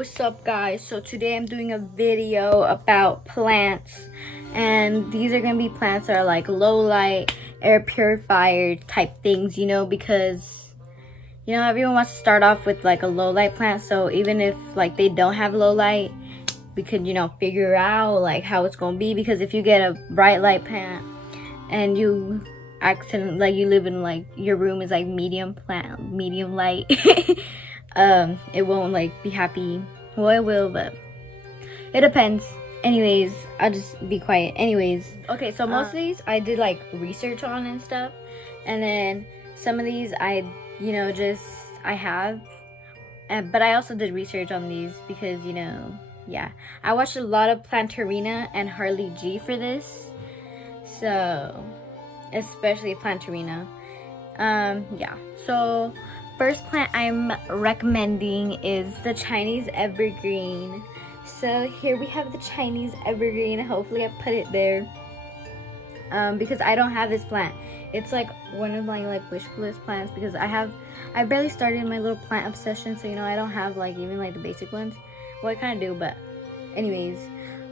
What's up, guys? So today I'm doing a video about plants, and these are gonna be plants that are like low light, air purifier type things, you know, because everyone wants to start off with like a low light plant. So even if like they don't have low light, we could figure out like how it's gonna be, because if you get a bright light plant and you you live in like your room is like medium light it won't like be happy. Well, it will, but it depends. Anyways, I'll just be quiet. Anyways, okay, so most of these I did like research on and stuff, and then some of these I have, but I also did research on these because yeah, I watched a lot of Plantarina and Harley G for this, so especially Plantarina. Yeah, so first plant I'm recommending is the Chinese Evergreen. So here we have the Chinese Evergreen. Hopefully I put it there because I don't have this plant. It's like one of my like wish list plants because I barely started my little plant obsession, so I don't have like even like the basic ones. Well, I kind of do, but anyways,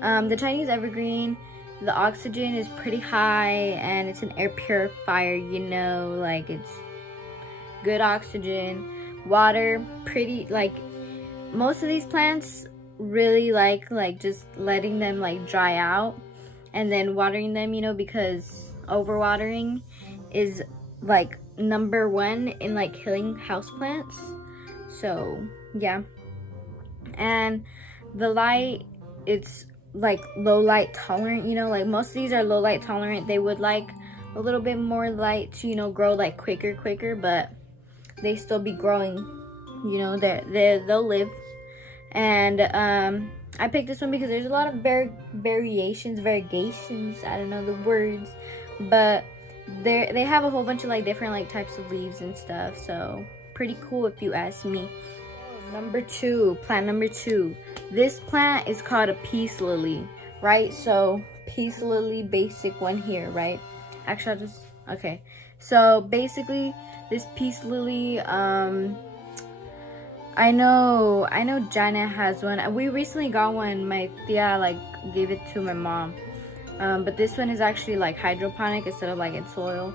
the Chinese Evergreen, the oxygen is pretty high and it's an air purifier, like it's good oxygen. Water, pretty, like most of these plants really like just letting them like dry out and then watering them, because overwatering is like number one in like killing houseplants. So yeah, and the light, it's like low light tolerant, like most of these are low light tolerant. They would like a little bit more light to grow like quicker, but they still be growing, they'll live. And I picked this one because there's a lot of variegations, I don't know the words, but they have a whole bunch of like different like types of leaves and stuff, so pretty cool if you ask me. Plant number two. This plant is called a peace lily, right? So peace lily, basic one here, right? Actually, okay. So basically, this peace lily, I know Janet has one. We recently got one. My tia like gave it to my mom. But this one is actually like hydroponic instead of like in soil.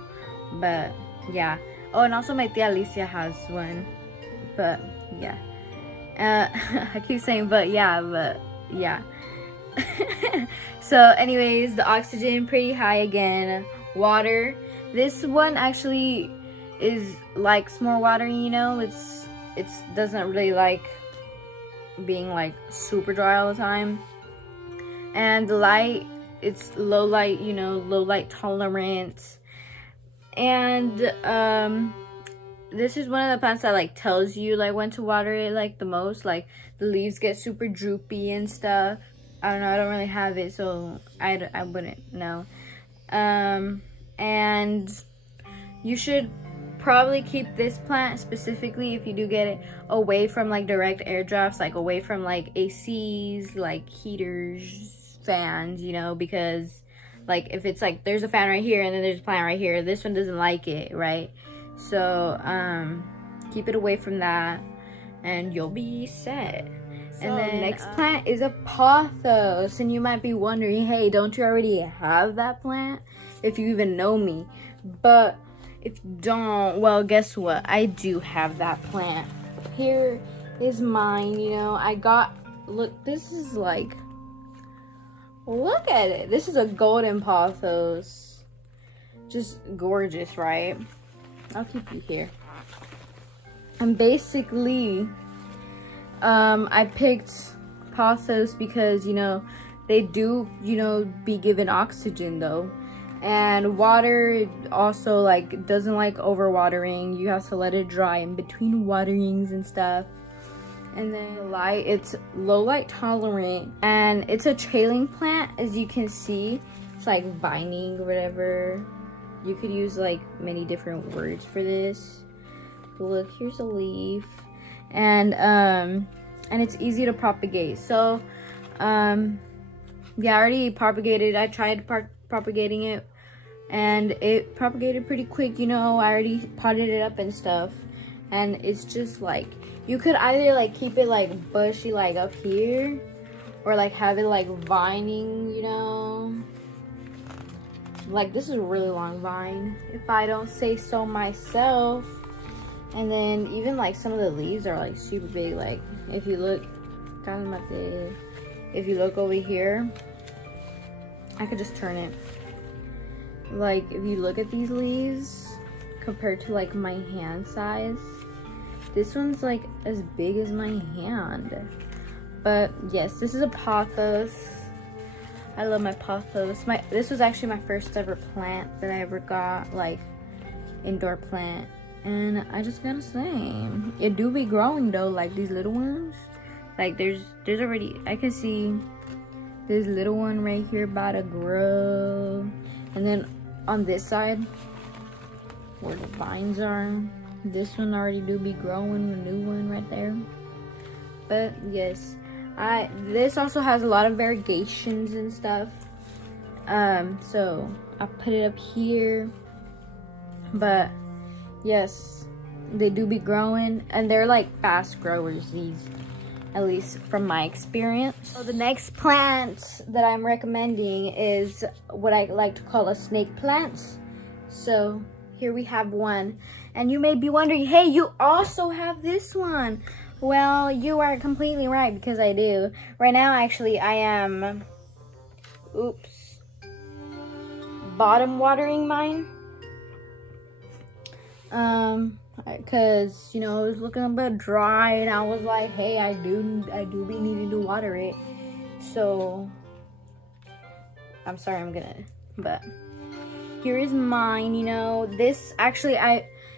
But yeah. Oh, and also my tia Alicia has one. But yeah. I keep saying but yeah. So anyways, the oxygen pretty high again. Water. This one actually likes more watering, it doesn't really like being like super dry all the time. And the light, it's low light, low light tolerant. And this is one of the plants that like tells you like when to water it like the most. Like the leaves get super droopy and stuff. I don't know, I don't really have it, so I wouldn't know. And you should probably keep this plant specifically, if you do get it, away from like direct air drafts, like away from like ACs, like heaters, fans, because like if it's like there's a fan right here and then there's a plant right here, this one doesn't like it, right? So keep it away from that and you'll be set. And then next plant is a pothos, and you might be wondering, hey, don't you already have that plant? If you even know me. But if you don't, well, guess what? I do have that plant. Here is mine, I got, look, this is like, look at it. This is a golden pothos. Just gorgeous, right? I'll keep you here. And basically, I picked pothos because, they do, be given oxygen though. And water also like doesn't like overwatering. You have to let it dry in between waterings and stuff. And then light, it's low light tolerant, and it's a trailing plant, as you can see. It's like vining or whatever. You could use like many different words for this. But look, here's a leaf, and it's easy to propagate. So yeah, I already propagated. I tried propagating it, and it propagated pretty quick. I already potted it up and stuff, and it's just like You could either like keep it like bushy like up here, or like have it like vining, you know. Like this is a really long vine, if I don't say so myself. And then even like some of the leaves are like super big. Like if you look, if you look over here, I could just turn it. Like if you look at these leaves compared to like my hand size, this one's like as big as my hand. But yes, this is a pothos. I love my pothos. This was actually my first ever plant that I ever got, like indoor plant. And I just gotta say, it do be growing though, like these little ones. Like there's already, I can see this little one right here about to grow. And then on this side, where the vines are, this one already do be growing, a new one right there. But yes, this also has a lot of variegations and stuff. So I put it up here. But yes, they do be growing, and they're like fast growers, these, at least from my experience. So the next plant that I'm recommending is what I like to call a snake plant. So here we have one, and you may be wondering, hey, you also have this one. Well, you are completely right, because I do. Right now, actually, I am, bottom watering mine. Because, you know, it was looking a bit dry, and I was like, hey, I do be needing to water it. So, I'm sorry, but here is mine, you know. This, actually,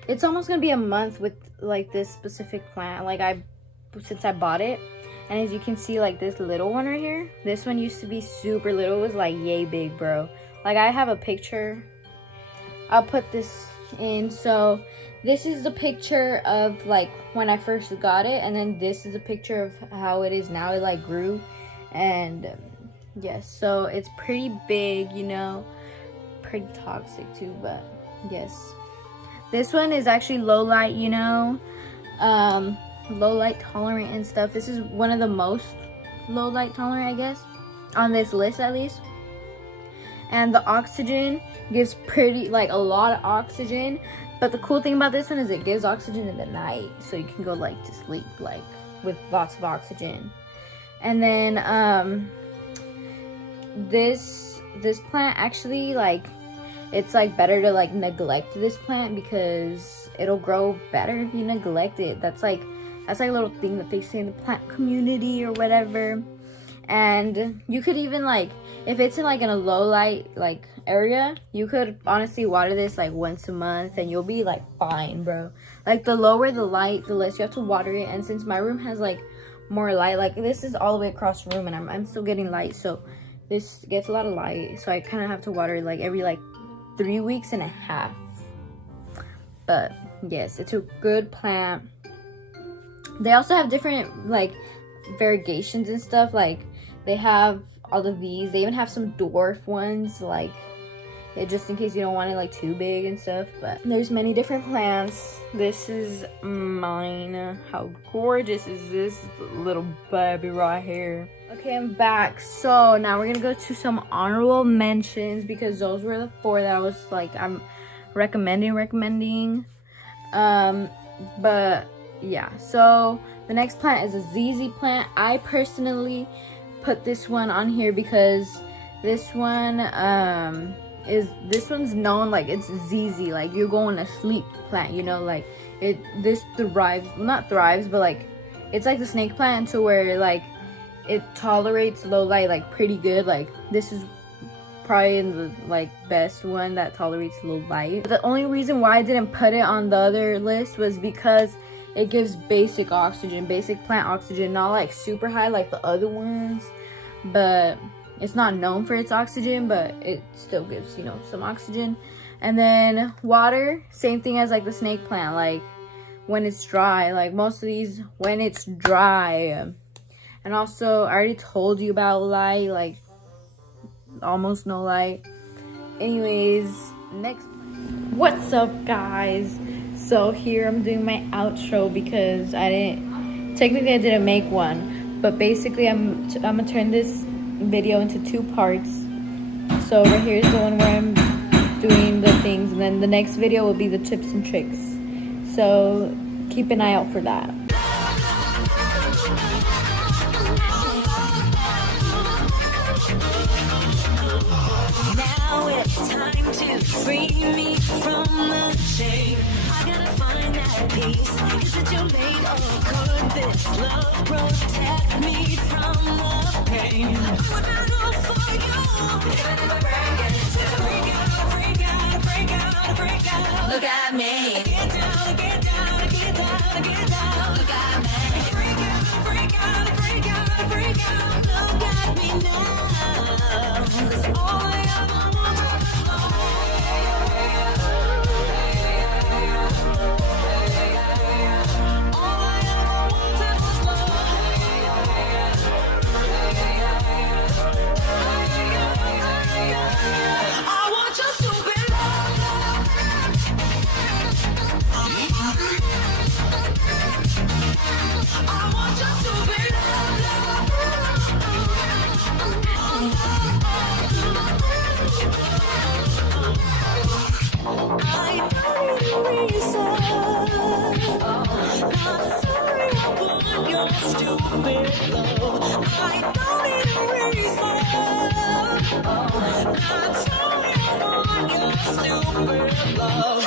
it's almost gonna be a month with, like, this specific plant, like, since I bought it. And as you can see, like, this little one right here, this one used to be super little. It was, like, yay big, bro. Like, I have a picture. I'll put this in. So, this is the picture of, like, when I first got it. And then this is a picture of how it is now. It, like, grew. And, yes, so it's pretty big, you know. Pretty toxic, too, but, yes. This one is actually low light, you know. Low light tolerant and stuff. This is one of the most low light tolerant, I guess, on this list at least. And the oxygen gives a lot of oxygen. But the cool thing about this one is it gives oxygen in the night, so you can go like to sleep like with lots of oxygen. And then this plant actually, like, it's like better to like neglect this plant because it'll grow better if you neglect it. That's like a little thing that they say in the plant community or whatever. And you could even, like, if it's in like in a low light like area, you could honestly water this like once a month and you'll be like fine, bro. Like the lower the light, the less you have to water it. And since my room has like more light, like this is all the way across the room, and I'm still getting light, so this gets a lot of light, so I kind of have to water it like every like 3.5 weeks. But yes, it's a good plant. They also have different like variegations and stuff. Like they have all of these. They even have some dwarf ones, like just in case you don't want it like too big and stuff. But there's many different plants. This is mine. How gorgeous is this little baby right here? Okay, I'm back. So now we're gonna go to some honorable mentions, because those were the 4 that I was like, I'm recommending. But yeah, so the next plant is a ZZ plant. I personally put this one on here because this one this one's known, like, it's ZZ, like you're going to sleep plant, you know, like this thrives, not thrives, but like it's like the snake plant, to where like it tolerates low light like pretty good. Like this is probably in the like best one that tolerates low light. But the only reason why I didn't put it on the other list was because it gives basic oxygen, basic plant oxygen, not like super high like the other ones, but it's not known for its oxygen, but it still gives, you know, some oxygen. And then water, same thing as like the snake plant, like when it's dry, like most of these when it's dry. And also I already told you about light, like almost no light. Anyways, next, what's up guys? So here I'm doing my outro because I didn't technically I didn't make one, but basically I'm gonna turn this video into 2 parts. So right here is the one where I'm doing the things, and then the next video will be the tips and tricks. So keep an eye out for that. Now it's time to free me from the shame. I gotta find that peace. Is it too late or could this love protect me from the pain? I would battle for you. Even if I break it, freak out, freak out, freak out, freak out. Look at me. Get down, get down, get down, get down. Look at me. Freak out, freak out, freak out, freak out. Look at me now. 'Cause all I ever wanted was love. All I ever wanted was love. I want your stupid love. I want your stupid love. I don't need a reason. Not sorry I want your stupid love. I don't need a reason. Not sorry I want your stupid love.